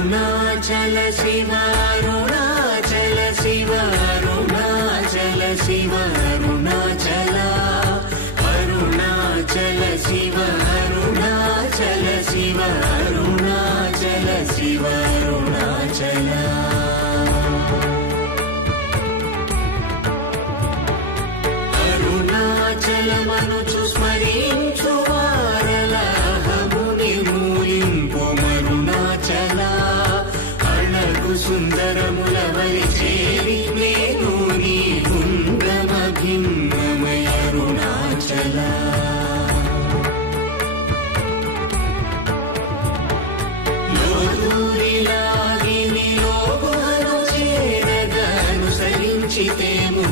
అరుణాచల శివ అరుణాచల శివ అరుణాచల శివ అరుణాచల అరుణాచల శివ అరుణాచల శివ అరుణాచల శివ అరుణాచల అరుణాచలమనుచు స్మరించు వారలహము నిర్మూలింపు మరుణాచల అణగు సుందరముల వలి చేరి నేను నీ గుండ్రమ భిన్నమయ అరుణాచల లోదూరిలాగి నీ లోగుహను చేరగ అనుసరించితేము